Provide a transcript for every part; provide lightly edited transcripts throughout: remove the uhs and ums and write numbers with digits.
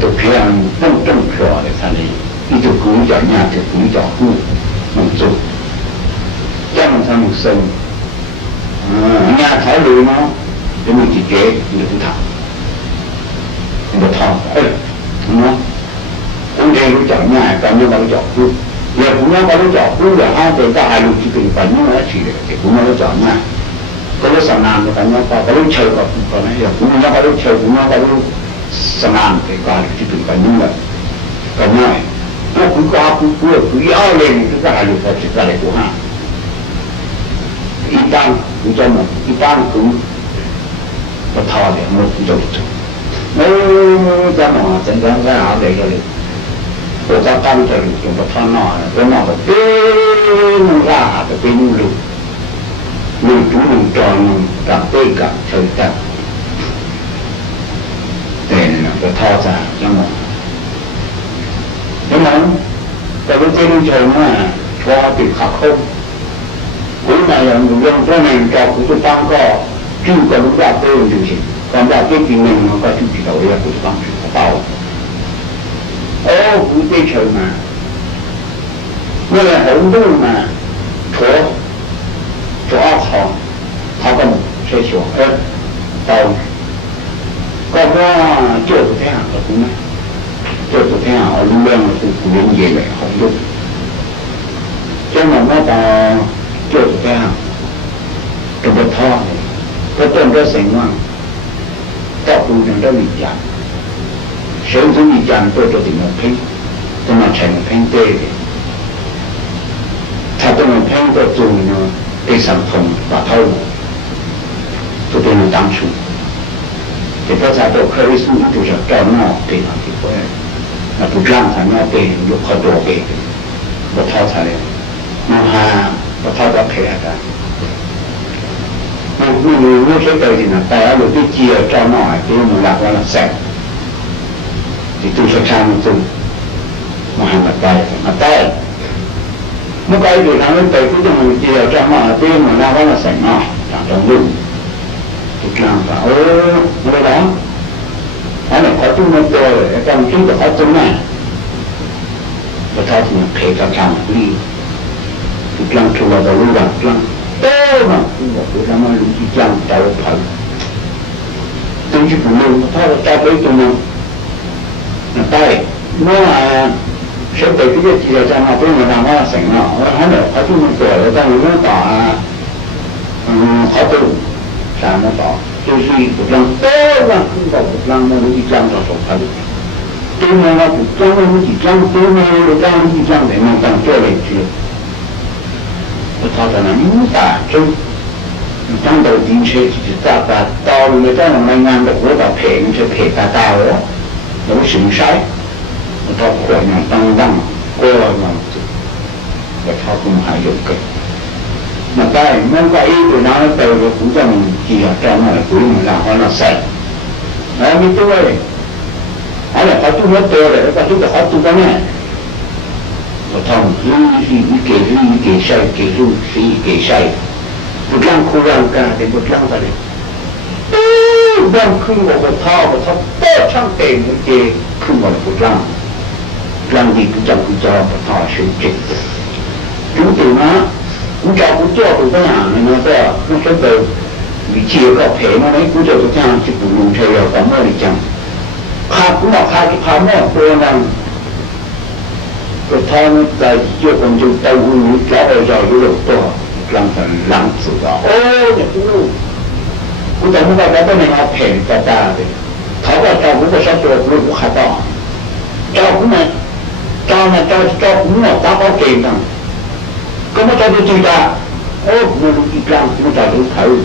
都培养正确的才能，你就鼓叫伢就鼓叫鼓能做，这样才能生。伢太累嘛，就没去给，你不谈，你不谈，今天有叫伢，咱们把它叫鼓，也不能把它叫鼓的，在大海里去跟反正来去的，也不能叫伢。嗰啲神難嘅咁樣，嗰啲唱個部分咧，又咁樣嗰啲唱咁樣嗰啲神難嘅教呢邊咁樣嘅，咁樣，我佢講佢要練佢個係要學識嚟講下，一般佢就冇，一般佢不掏嘅，我佢就做，我真係話真真下嚟嘅，我就當咗用個攤鬧，個鬧就邊啦就邊路。người chủ mình tròn cảm tê cả thời gian để là cái thao giả cho mọi nhưng mà tại vì trên trời mà cho bị khắc không cuối này là người dân cho mình cho của chúng ta có chưa có lúc ra tê điều gì còn ra cái gì mình nó có chút gì đâu là của chúng ta có tàu cuối trên trời mà như là hỗn độn mà chỗ họ còn sẽ sửa tàu có chưa được thế nào là cũng chưa được thế nào luôn luôn là từ những gì vậy không đúng cho nên nó ta chưa được thế nào trong cái thọ này có trong cái sinh hoạt tạo đủ những cái lý giải sở hữu lý giải tôi cho tình một phim tôi mà thành một phim têถ้าต้องมาแพ้ตัวจูนเนาะไอ้สังคมป่าเท่าตัวเป็นตั้งสูงแต่พระเจ้าตัวเคยสู้ตัวจะแก้หม้อเป็นอะไรที่ว่ามาตัวร่างทางหน้าเป็นยกขดอกเองป่าเท่าใช่เลยมาหาป่าเท่าก็แพ้กันมันไม่ใช่ตัวจริงนะแต่เราที่เจียเจ้าหม้อที่มันหลักว่าแสบที่ตัวชามันจูมาหามาได้เมื่อไกลอยู่ทางนั้นไปก็จะมันเจียวจะมาเตี้ยมันน่าว่าใส่หน้าจากตรงนู้นทุกอย่างก็ไม่ได้อันนี้เขาตุ้มมันตัวเลยแต่การคิดกับเขาตุ้มแม่ประทับมันเพกระชังนี่ทุกอย่างชัวร์จะรู้ว่าทุกอย่างเต้มาบอกว่าทำไมรู้ที่จังแต่ว่าผ่านตรงที่ผมรู้ถ้าเราจับไปตรงนั้นได้เมื่อsẽ bị cái gì là cho họ tôi mà làm hoa sành nọ hắn được họ chung một tuổi là ta nó tỏ khó tu sao nó tỏ tư duy của lần tế là không có một lần nó chỉ trăng cho tổng thân tôi mà nó chỉ trăng nó chỉ trăng tôi mà nó trăng chỉ trăng để mình tăng cho lên chuyện tôi thao là những tả chung trong đầu tiên sẽ chỉ ta và tao người ta là may ngang được với bảo phê nó sẽ phê ta tao đó nó sừng sái他火焰当当，过了我他公还有个，那在那个一个拿来背个古装机啊，在那不用然后那晒，没对，他做那多了，他做的好多个呢，我他你给晒，给肉谁给晒，不让哭让干的不让的嘞，让哭我他多唱点那些哭我不让。làm gì cũng cho thọ sự trực chúng từ nó cũng cho từ cái nhà này nó sẽ từ vị trí có thể nó đấy cũng cho tụi cha chỉ cũng dùng theo là cảm ơn chẳng khai cũng là khai cái khai nó cô rằng cái thọ nó tại chưa còn chịu tàu hùn kéo về rồi cái đầu to làm thành lặng sự đó để cũng tại hôm nay cái này học thèm ta đấy thọ là cho cũng có sao cho cũng khai to cho cũng này cho cũng là ta có tiền rằng có mấy cái tôi ta mình đi làm chúng ta đủ thử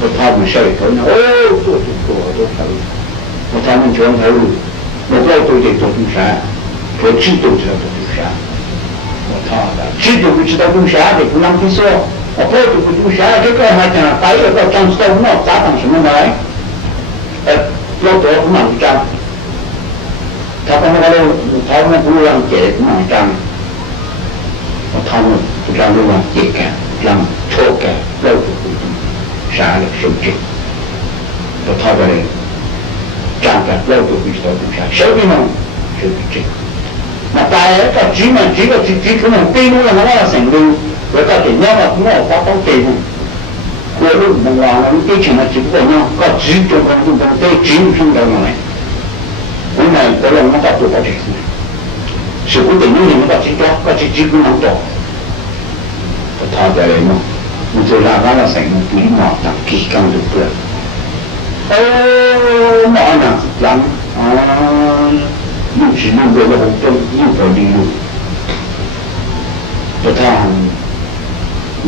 một thao mình sợi thử nó tôi thử một thao mình chọn thử một lâu tôi để tôi cũng xả tôi chỉ tôi chỉ là tôi cũng xả một thao là chỉ tôi chỉ là cũng xả để cũng làm cái số một lâu tôi cũng xả cái hai thằng tay ở trong trong sâu nó xả bằng什么đấy lâu tôi cũng làm trămถ้าเขาไม่ได้เขาไม่รู้เรื่องเจ็บหนังจังเขาทำเรื่องรู้ว่าเจ็บแก่เรื่องโชคแก่เล่าถูกสาเลยสุดจิตเขาทำไปเลย站在老多比较多下，小地方就是这个。那大家到居民这个可能对路上那程度，我到点样了，我发到对路，我路不往我们对前的几个人搞集中工作对集中的来，我们到了我们到多少钱？是不对路你们到几多，到几个人多，他在来嘛，我就拉了程度对嘛，当几刚就不了。哦，嘛样子讲又是弄个那种又个利润，不他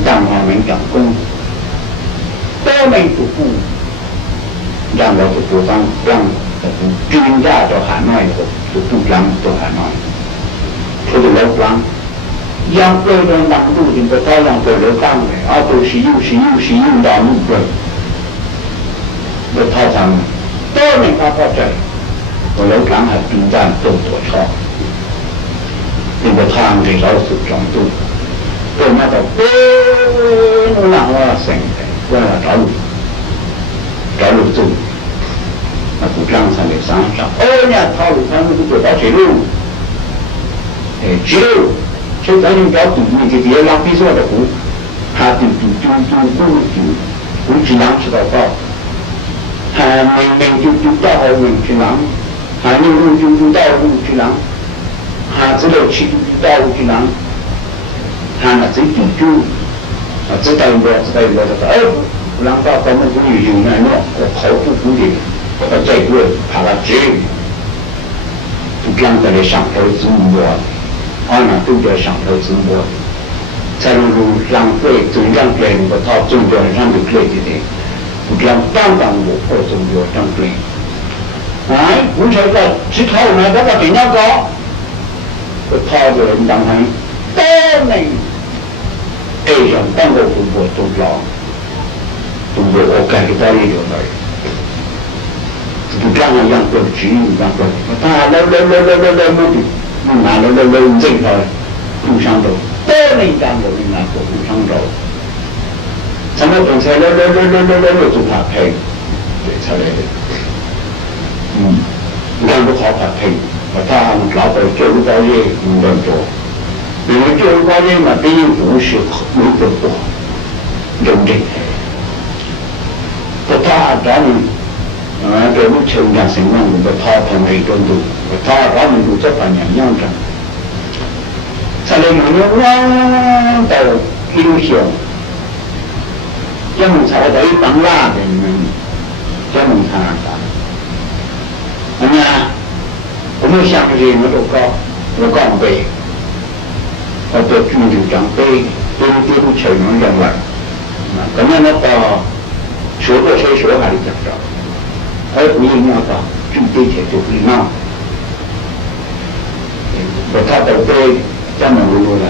让我们讲工，多没不顾，让我的国防让军家到海外后，就不让到海外，他就老光，让各种难度的不他让各种当的，都是又到路的，不他上多没他跑这里。我老讲係變真都做錯，呢個貪嘅手術仲都，到乜就我嗱我成嘅，我話走路做，那不讓上嚟上，呀套路上都做到幾路，幾路，就等於搞賭你嘅嘢浪費咗嘅股，他賭質量知道到，明就到後面質量。路就到路去了，知道去就到路去了，那这就知道一个，不然到咱们不有那种跑步的，这个爬到这里，就刚才的上头直播，都在上头直播，在路上会怎样给我套中标上就可以的，不讲刚我或中标上对。我这个只靠我们这个怎样搞？我靠着人当然都能上半个中国都要，中国我感觉到也有的，不干了样个局样个，他来目的，拿来这个路上走，都能干的那个路上走，咱们刚才来就他配，对才来的。你看不好他配，他老板做不到业不能做，因为做不到业嘛，别人不是没得做，对不对？他咱们这路成长什么，我们他成为中度，咱们都这半年样子，才能有到英雄，这么才得当拉的人，这么才能。我们相信我都讲背，我都注意讲背，都全用人来。咁樣呢個學過學下嚟講咗，喺古應那個最低條就會鬧，我他都背這麼多人，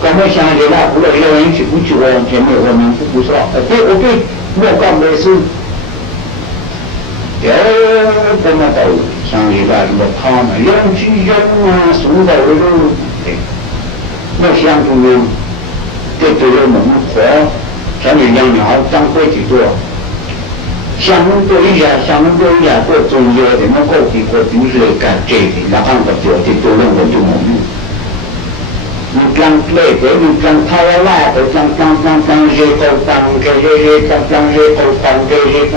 咁我相信啦，不過有人去不去我前面我們不說，我講的是。咁啊就上嚟啦，咁他們人去人送到嗰度，我想中央，這對我們活，上面養鳥當會幾多，想多一下，過重要的，我過幾個就是幹這的，然後就做的都讓我就冇用。你講累的，你講他要來的，講熱狗當這些，講熱狗當這些，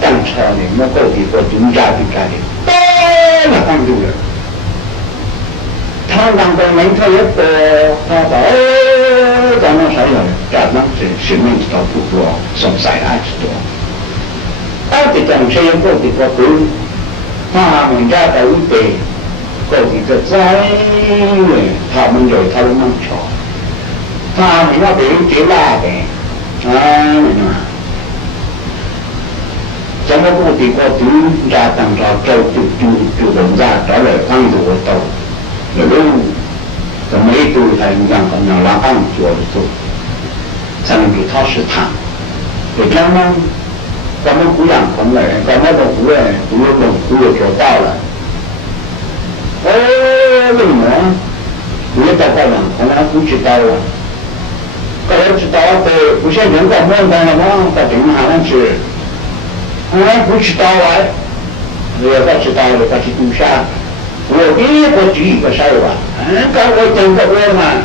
當車呢，我過幾個中家的家的，都那當住了。他當到門口一個，他說咱們誰了？咱們是民知道不多，送曬來知道。到底當車過幾個股，他們家的一輩，過幾個災呢？他們有他們錯，他們那邊接來的，怎麼不地個點家當到就人家找來幫助我到，怎麼一度才讓讓幫助我做，才能給他試探。你看呢？咱們不養空了，咱們都不會做到了。為什麼？你到到養空了不知道了，大家知道的，不像人家問的嘛，到底哪能吃？我不知道啊，我要知道了，他去读啥？我一个举一个事儿吧，刚我讲个我嘛，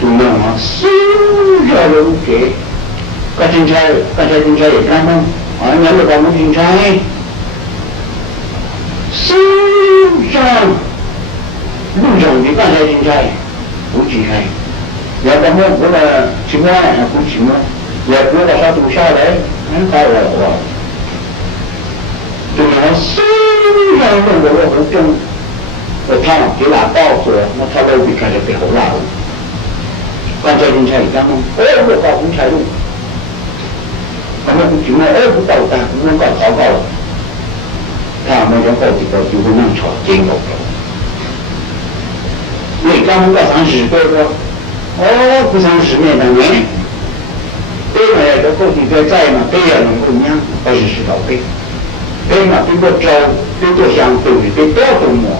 读了嘛，所有的给，个警察也干嘛？啊，你们把我们警察，所有路上的刚才警察，不警察，要不我了情况不情况，要不我啥读下来，搞我。就是虽然弄得我很重，我看了给他报说，那他都比开始被好拉了。刚才警察一讲嘛，我搞警察路，他们不听了，不到单，我搞糟糕了。他们要搞这个就会弄错监控了。你刚刚30多个，不30年的年，对嘛？这过去在嘛，对呀，能够样20到倍。对嘛？对个招，对个相对的，对多动物，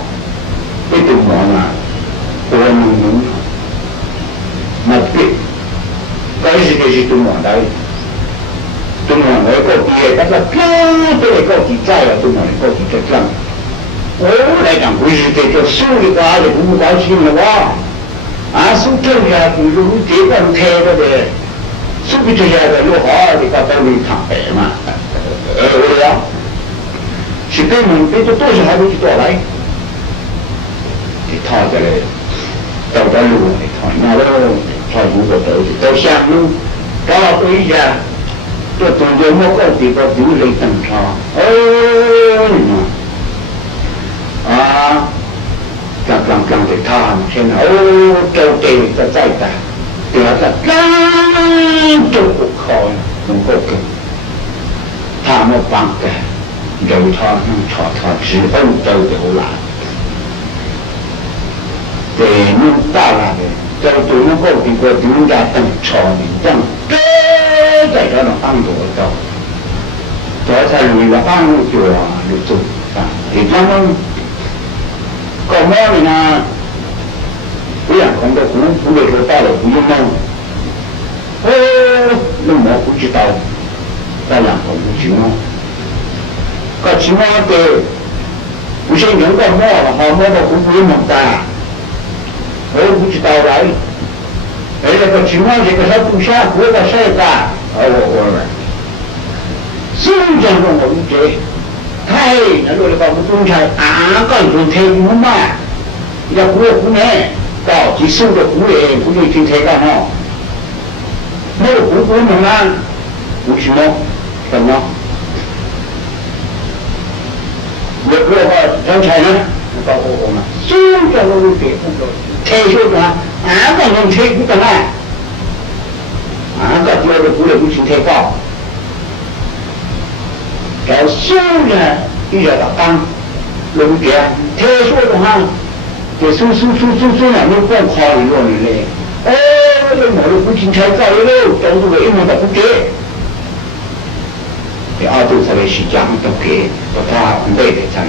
对动物嘛，我能用，那对，该是动物的，动物那个地，但是偏对那个地在了，动物那个地在这样。我来讲，不是这个手里瓜的不高兴了哇，手头下就是这个抬着的，手里头下的有好的个都没躺白嘛，对呀。是对门对多少还会去多来，你套在来，到这路里套，那了套如果到乡路，到回家，这中间某个地方丢了灯叉，刚在他现在都给这在的，对吧？这刚就不靠能够跟他们帮的。由他直奔周游来，对，弄大了的，在对那个地方丢家等超民这样，在这能帮助到，这才为了帮助啊，你做啊，你他们搞毛的呢，不然很多不会说到了不用弄，那我不知道，当然我不知道。个情况的，不是人个摸了哈，摸到不会弄的，我不知道来。那个情况这个他不下国的晒的，我虽然说我们这，太那个把我们中产刚从太古嘛，要古呢，到几十个古嘞，古里进太干哈，那个古弄啊，为什么？怎么？我人才呢，包括我们，所有的我们给工作，退休的个人退休的呢，个主要的鼓励不是太高，在所有的比较大当，农业退休的哈，就数两年光考虑了嘞，我的父亲才早一路，都是为我的不给。澳洲才来是讲都给把它累的才，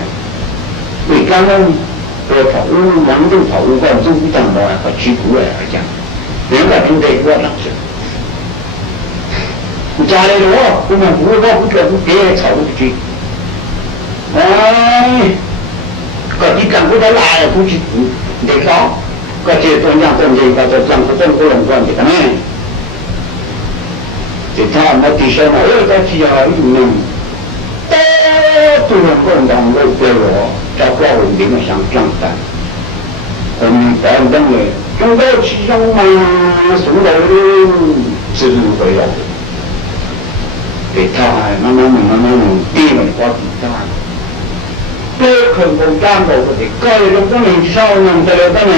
为刚刚我跑扬州跑5关中当的和曲谷来讲，人家都在过上去。家里的我们不给吵不去，个地干不到拉也不去得搞，个这中央政治个这政府政府人管的呢。这他们第三嘛，在只要1年，都能共同的给我在国稳定的上涨的。我们反正呢，中国其中嘛，所有的是会有，对他慢慢低了我比他，多可能干过的，高一种可能少能得了可能，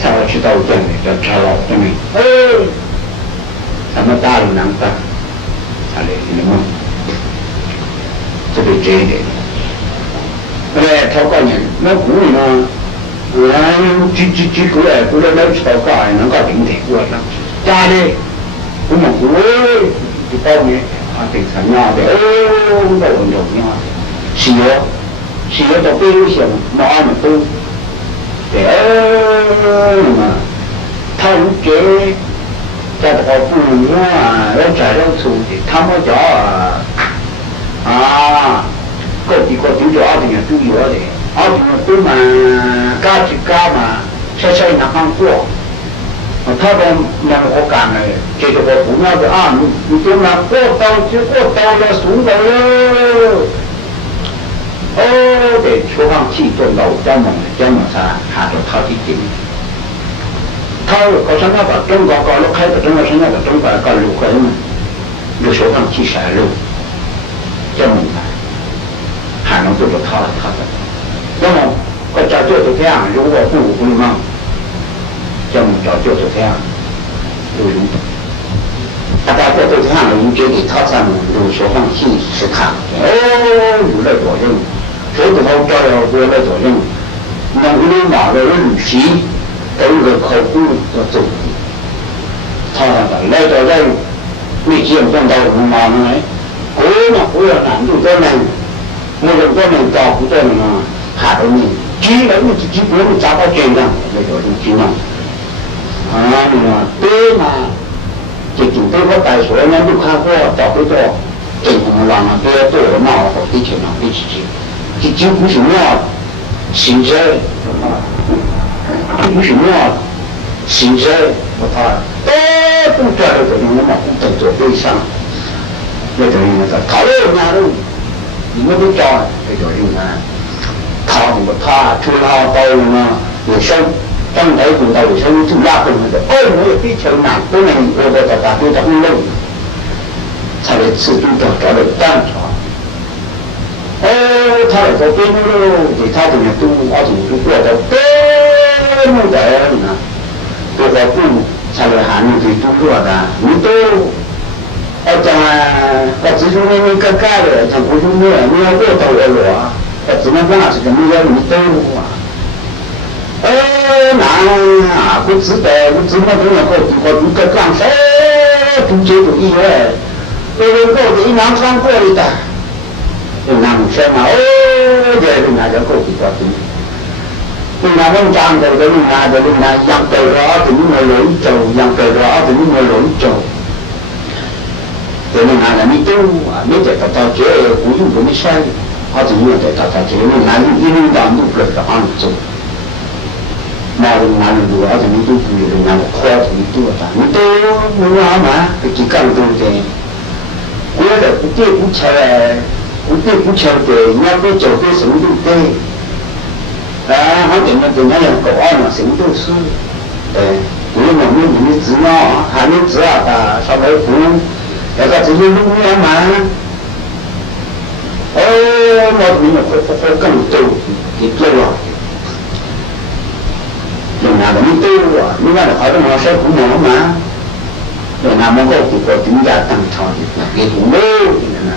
才会去到这里叫超老的呢，咱们大陆南方，他来什么？这个这一点，他告诉你，那古人呢，过来那知道搞能搞平台过上去，家里我们古就报名对参加的，那我有样的，是要到北路线，那么多，他们给。在这个父母要摘了出的，他们叫地个丢着阿弟都有的，阿弟都嘛家去家嘛，晒晒那看过。他们那我干了，这个我不要的啊，你都拿过刀就过刀了，送走了。哦，对，厨房气做老张猛的，张猛啥，还是他去顶。他好像那个中国搞了开的中国现在的中国搞六个人，有厨房气晒肉，张猛的，还能做着他的。那么我家就是这样，如果不忙。叫我们找就是这样，大家做这样的，你觉得他上有说放弃是看，有那作用，手指头照耀有那作用，能力马的预期都是客户的走，他来到这没见碰到什么嘛呢？我要难度在那，我有在那照顾在那嘛，还有你，基本你基本你找到这样那个基本。对嘛，这主对我带所有人都看过，找不到，这我让他不要对我闹好的钱了，一起去，这就不是我行车，不是我行车，我他都不抓到这种我们在做对象，那种人在讨论那种，你们都找这种人啊，他出来到人啊，有生。当台碰到有时候就拉回来的，我也非常难，不能我在大队长弄，才来吃住的找了蛋炒。他来到边路，给他这边都而且就过到多么的呢？多少步才来喊你给都过的，你都我自从你个盖了，像不是你要过到我，我只能讲是怎么样你都啊。那不知道，我怎么都能够我这个干啥都接住意外，我够的一拿穿过来的，有那么些嘛？这人家就够的过的，人家能长的，人家养对了，而且你没容易走，养对了，而且你没容易走，这人家你都你在到这不用不没事，而且你在到这人家你领导你不是按走。那人家如果而且你都不有人家夸着你多大，你都没拿嘛，就干都这样。我的不对不巧嘞，不对不巧的，人家不走对什么都对。我怎么样搞啊嘛，什么都是。因为我们你知道，还没知道的，稍微不，那个这些路面嘛，我们会更多的做了。那个你对我，你那个好多我说不忙嘛，那么我不过人家当场的，也不没的呢。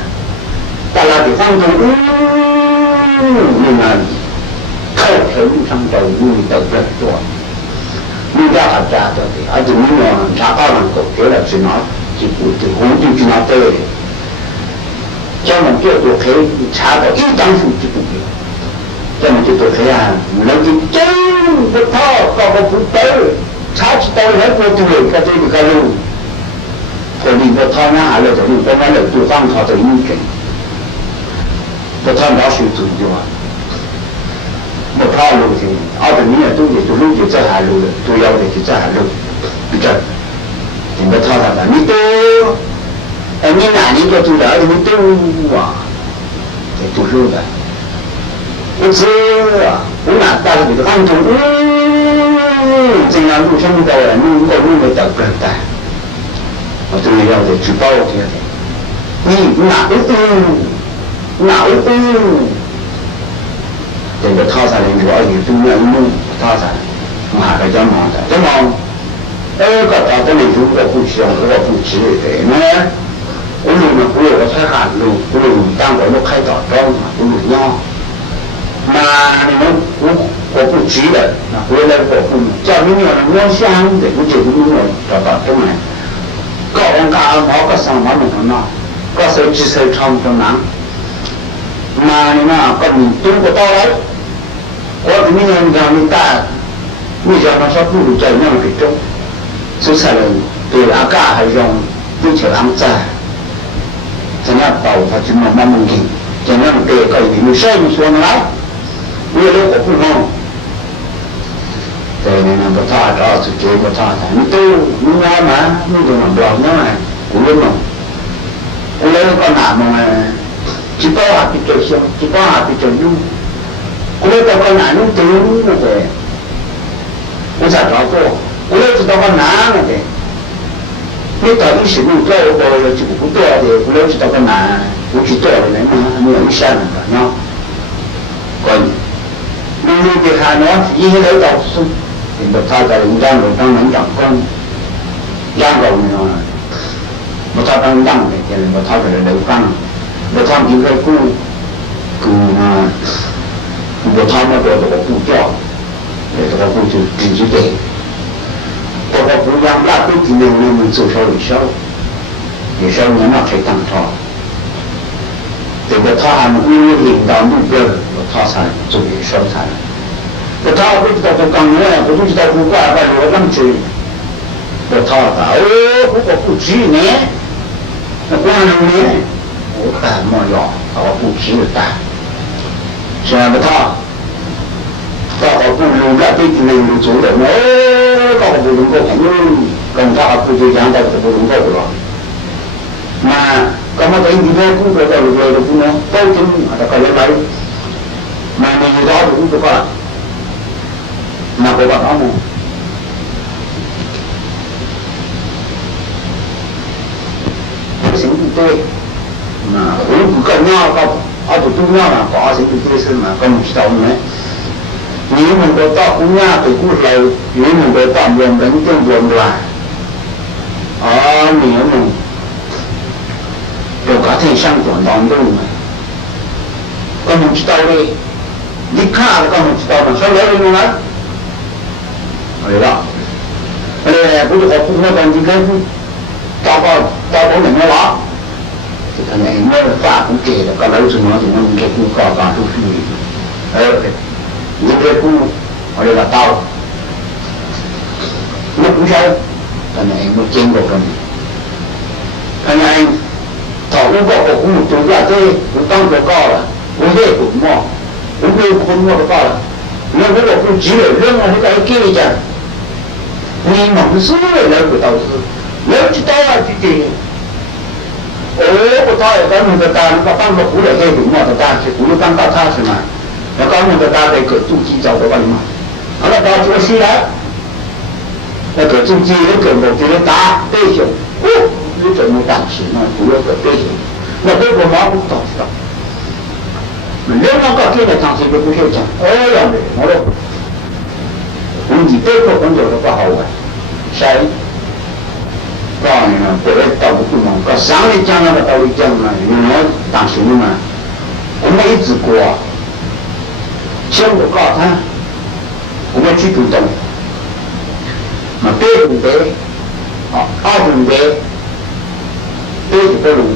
大家的方中，你那靠手上的路都不多，你家还家的，而且你们查到了狗给了去拿，就不就我就去拿对，叫我们做可以查到一张数就不给。这么就多黑暗，能够真不怕，搞个不到，查起到来过对，他这个路，和你不他那还有这种，我们人都放他的意见，不他老水准的嘛，不怕路的，而且你也都也都路就这还路的，都要的就这还路，比较，你不他啥的，你都，你哪里都知道，而且你都啊，这都路的。不知啊，我哪大的这个安中，这样路上的人，路的到不来，我这里要的举报这样的，你哪这个套餐人主要是中央路套餐，我还在讲嘛的，这么，个到这里如果不需要，如果不值的呢，我们不有个才喊路，不有当我们开导装嘛，不有要。那你们我不急的，那回来我不叫你们我想的，我就你们找到东来，高人家毛个上毛弄那，个手机手长不难，那你们个你中国到来，我给你们讲你带，你讲那说不如在那给中，就才能对阿家还用，并且人在，怎样保他就慢慢弄的。这怎样给可以有效益说呢？为了我不忙，对你那个他找是结果他你都你要嘛，你都能不要那么古人嘛，我那个哪么几包还比较小，几包还比较用，我那个哪能都用的，我才找做，我那知道个难了的。你到底是弄多少个就不多的，我了知道个难，我去多的人嘛，没有想那个喏。关于你的还能一来到是，那个他在人家路当人长官，养狗呢，我他当养的，现在我他在流放，我他应该雇呢，我他那个这个布料，这个布就自己给。包括不养那对今年我们做少有效，有效你那可以当他，这个他还能因为领导目标，他才做有效才。我他不知道都刚来，我都知道不怪我那么久，我他不过不去呢，那光能呢，我干嘛要我不去干，这样的他。到我不能在对今年有做的，到我不能够朋友跟他不就讲到不能够了。那干嘛在你那工作在那个不能保证啊？他可能来，那你到的工作干，那不把他们。行不对，那我不干那个，不重要了，发生的这事嘛，跟我知道没？你们的到公家的故事，你们的到我们定做来，你们有家庭相关当中嘛？我们知道的，你看我们知道的，说来用来，对了，不是我不那个你看，大包人了，这个人我发不给的，刚才什么给不搞搞出去，你这股我这个刀，我不晓得，可能我见过的，可能讨论过我股都在这，我当作高了，我也不嘛，我没有混过的高了，那我不只有扔了，你该给一点，你忙死了那个倒是，我知道啊，这我他也跟那个打，那个半个湖来给你嘛，他打去，湖里当大差是吗？那刚那个大概个主机找到了嘛，好了，到这些来，那个主机有个我给他打对象，你怎么当时呢？不要个对象，那这个马不懂知道，另外个给了当时就不是讲，呀没，我说，你这个工作都不好玩，谁？告诉你们，不要到不忙，个上来讲那个道理讲嘛，原来当时嘛，我们一直过。先我告诉他，我们去主动，那别准备，准备，别准备路，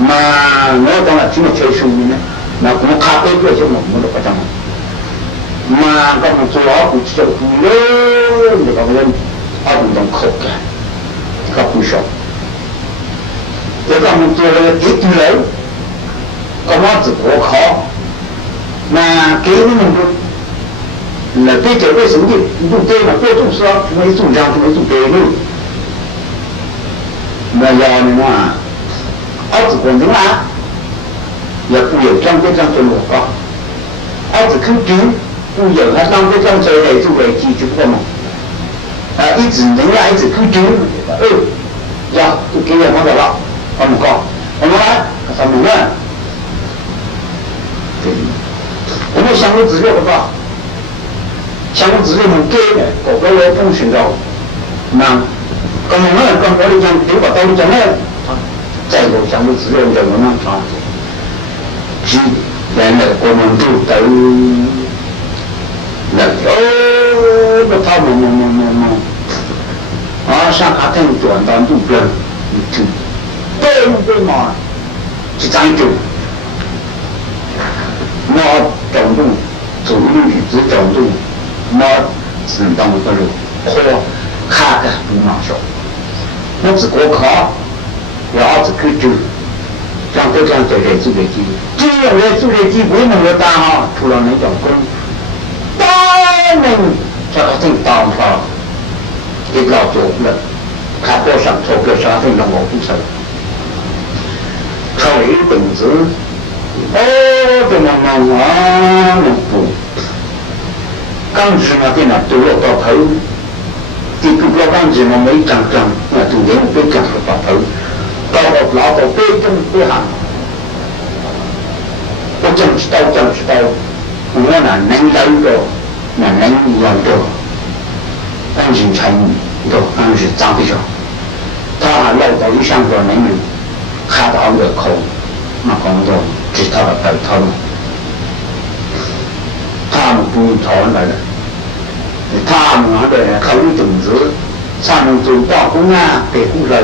那我当然怎么推手呢？那我咖啡做些我们都不讲，那我们做好不吃苦了，那个人准备口干，这个不少，这个我们做了一堆人，干嘛只国考？那给你们的，那对这个兄弟，你都对嘛？多种事啊，没种粮，没种别的，那要你嘛，子关正啊，也不有这样这样做我搞，子肯定不有他当这样做来做为基础的嘛，一直能啊，一直肯定，呀，都给我们的了，我们搞，我们来，他们呢？对。我们相互资料的话，相互资料能给的，各个我奉行到，那刚我们刚我哋讲，如果到你讲呢，再有相互资料就我们传，是原来我们都那不他们上家庭转到路边，对嘛，是讲究。我长度走路只长度，我只能当个人，看个不难受。我只国考，要子去做，像这样对待自己，只要我自己规模越大哈，除了那种工，当然这个正当哈，一个做了，他多想做个啥子让我不成，他有一本子，怎么弄啊？弄不，刚是那电脑丢了到头，第个标杆子我没长长，那中间被长了到头。到我老到北中北行，我正知道，我哪能到一个，哪能玩到，安心参与到安心长不着，他还老到一想到那们，看到个口，那工作知道了白头，他们不讨来了，他们那个考虑种子，他们做打工啊，给户了。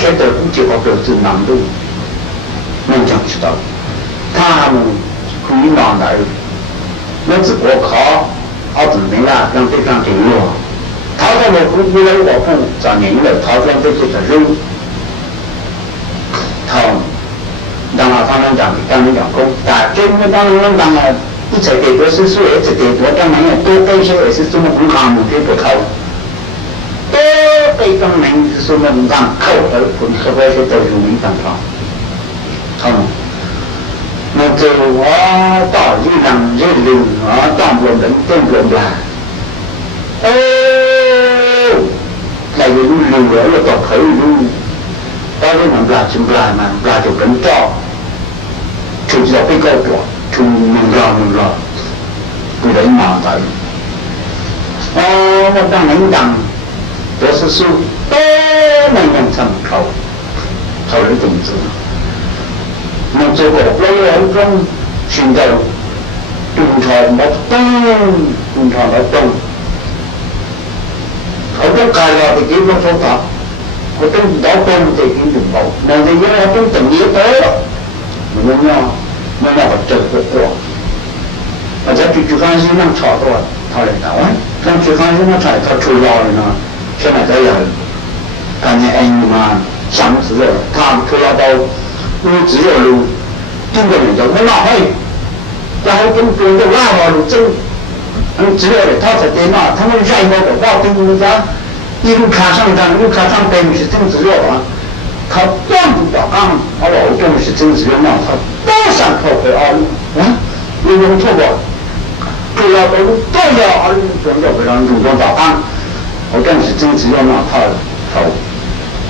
现在估计好标准难度，能讲知道，他们可以拿来，那只国考，好准备啦，让对方听了，他在我估计了我不早年了，他在这些的肉，他，当然他们讲工，但真的当然当然，一直给多是说，一直给多，当然也多给些也是这么很好的这个考。对方人是说那种让口而不是那些都是没办法，那就我到一两日里当不人动不来，那个路了到口路，到底能不来就不来嘛，不来就更早，就知道被告过，就能了，不能麻烦。我当领导。都是说都能用参考虑种子，那这个不要中现在中朝没动，好多改了的基本说法，我都到动的基本包，那这因为都等于多了，我把这个过，我在就看是能炒多，他来台湾，看就看是能炒他出来了呢。现在这样，看见嘛，相似的，他推了到只有路，中国人就没拿回，然后跟中国拉好路真，只有的他在电脑，他们下一个的话对人家一路看上北是真只有啊，他断不到刚，老中是真只有嘛，他都想靠回二路，有没有错过？推了到路都要二路，中国非常主动到刚。我更是真只要那套，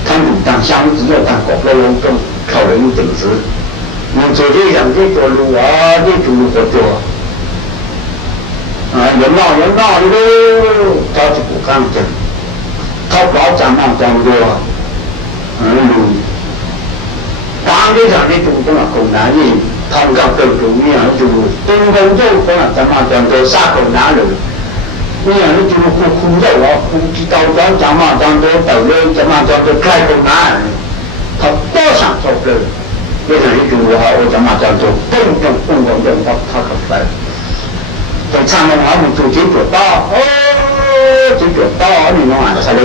他们当乡只要当国家劳动，考虑有本事，你做这样这做路啊，这做路不做，人闹喽，他就不干的，他老讲嘛讲多，当地上的主动啊，困难的，他们讲各种各样的路，东东做可能咱们讲到啥困难了。你样你就苦肉啊，苦知道讲怎么讲都道理，怎么讲都开口难，他多想做的，你看你就我怎么讲都动他可来，在唱的话我做这个到，这个到你弄完才的，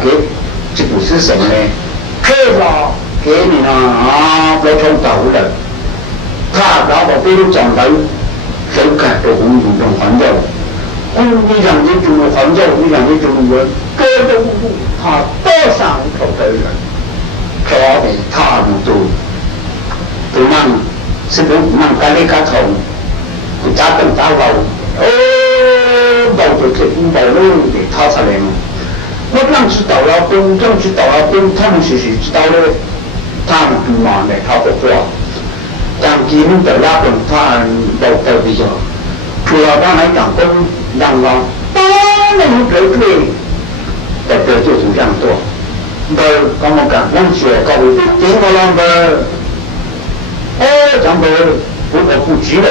给，这不是什么呢？开了给你不从头了，他把我比如讲到。手感都红土中环教，你让你中国环教，你让你中国各种他多上口的人，可的他们都让是不让干的干头，不扎灯扎老，到处去到路的他才来嘛。我让知道了东，知道了东，他们是知道的，他们不忙的，他不做。当基本的拉动他到比较，主要当然讲工让高，当然给对，就是这样做。刚我讲，让学高经过那个，讲不急了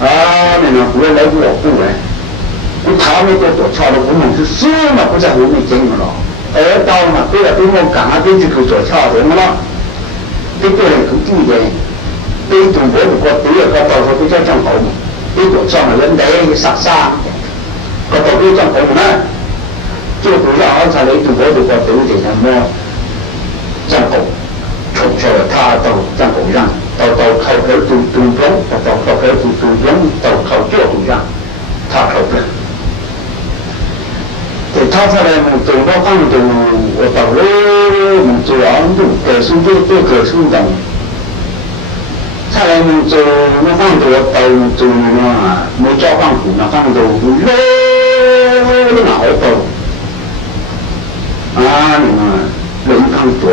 那个不来我不来，他们都吵得不能是什么不在后面经了，到嘛对了，对我讲对这个做吵的了。对个人肯定的，对中国如果对个到时候比较讲好嘛，对国上的人类杀，个到比较好嘛，做主要好才来读我读过读点什么战狗，从小他到战狗上，到考考读中，到考考读中，到考教读上，他考不了。对他出来嘛，读到放读，我到我们做安度，改书做改书等。出来嘛做那放读到做嘛，没教放苦那放读，那好多。啊，你嘛，人康多，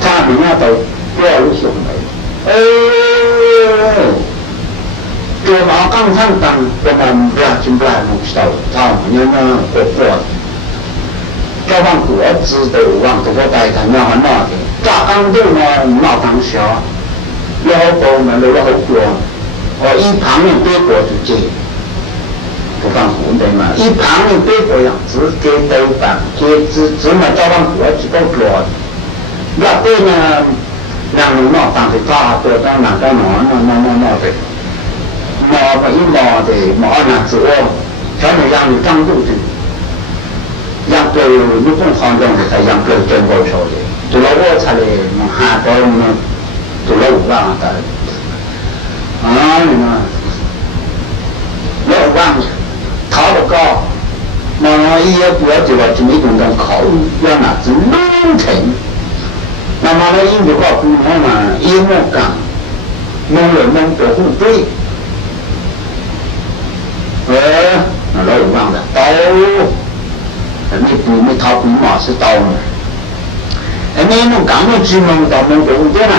他人家都不要有想的，做马刚上当，我们不要进不来，我知道，他们要那过，交放国知道往这个带他那么那的，加刚度呢，那当小，要好多我们都要好多，我一旁人对国就这。不放红的嘛，一旁人对过样，直接都放，只嘛交往国只够多，那对呢，让人闹当的大多当哪个闹的，闹不一闹的，闹那子哦，全是让你张度的，让个日本方面的才让个中国说的，除了我才的，韩国呢，除了5万的，啊你们6万。考得高，那么一些不要就要去那种考要哪子农城，那么呢，印度话不好嘛，一莫讲，农人农得不对，那老有忘的刀，你没掏不嘛是刀嘛，你弄讲的只能到农得不对嘛，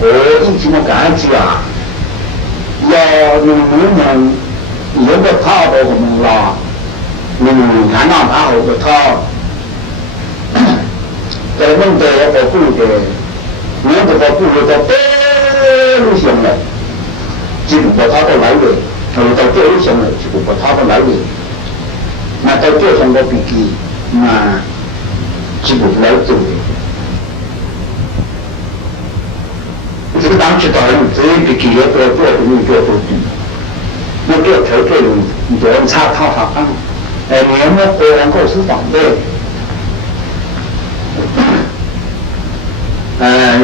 一直么讲去啊，要农如果他到我们了，看到他后头他，在弄的那个布的，弄这个布的都行了，只不过他到来的，到都行了，只不过他到来的，那到这上个笔记，那只不过来做的。这个当时当然这笔记要做你做不对。那这条这种人差套好看，年末回来够是反对，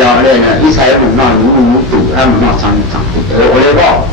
要那个一才能让你读，他们那长，我来报。